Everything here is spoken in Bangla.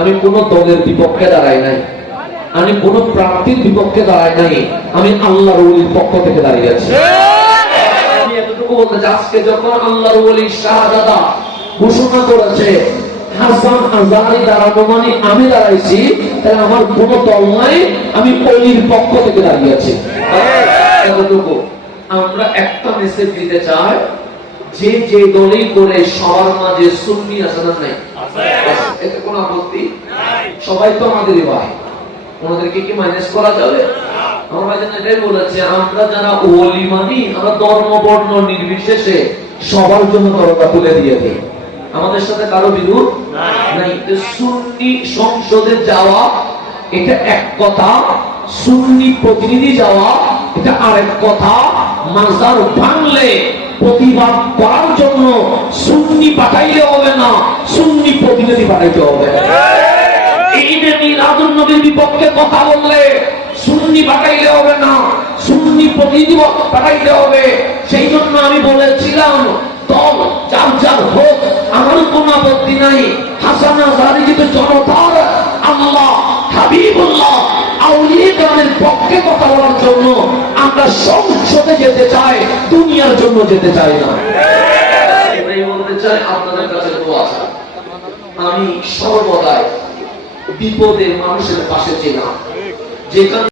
আমি কোন দলের বিপক্ষে দাঁড়াই নাই, আমি কোন প্রার্থীর বিপক্ষে দাঁড়াই নাই, আমি আল্লাহর ওলির পক্ষ থেকে দাঁড়িয়েছি। আমি এতটুকু বলতে চাই, আজকে যখন আল্লাহর ওলি শাহজাদা ঘোষণা করেছে হাসান আজহারি দাঁড়ানো মানে আমি দাঁড়াইছি, তাহলে আমার কোন দল নাই, আমি ওলির পক্ষ থেকে দাঁড়িয়েছি। এতটুকু আমরা একটা মেসেজ দিতে চাই, যে যে দলই করে সবার মাঝে সুন্নি আছে না নাই? এতে কোনো আপত্তি নাই। সবাই তো আমাদেরই ভাই, ওনাদেরকে কি মাইনাস করা যাবে? আমার ভাই এটাই বলেছে, আমরা যারা ওলি মানি, আমরা ধর্ম বর্ণ নির্বিশেষে সবার জন্য দরজা খুলে দিয়ে দিই, আমাদের সাথে কারো বিরোধ নাই। সুন্নি সংসদে যাওয়া এটা এক কথা, সুন্নি প্রতিনিধি যাওয়া এটা আরেক কথা। মাজার ভাঙলে প্রতিবাদ করার জন্য সুন্নি পাঠাইলে হবে না, সুন্নি প্রতিনিধি পাঠাইতে হবে। ঈদে মিলাদুন নবীর বিপক্ষে কথা বললে সুন্নি পাঠাইলে হবে না, সুন্নি প্রতিনিধি পাঠাইতে হবে। সেই জন্য আমি বলেছিলাম, দল যার যার হোক, আমার কোন আপত্তি নাই। হাসান আজহারি কিন্তু জনতার আল্লাহ, হাবিবুল্লাহ, আউলিয়া কেরামের পক্ষে কথা বলার জন্য আমরা সংসদে যেতে চাই, দুনিয়ার জন্য যেতে চাই না। এটাই বলতে চাই, আপনাদের কাছে দোয়া চাই। আমি সর্বদাই বিপদে মানুষের পাশে ছিলাম, যেখানে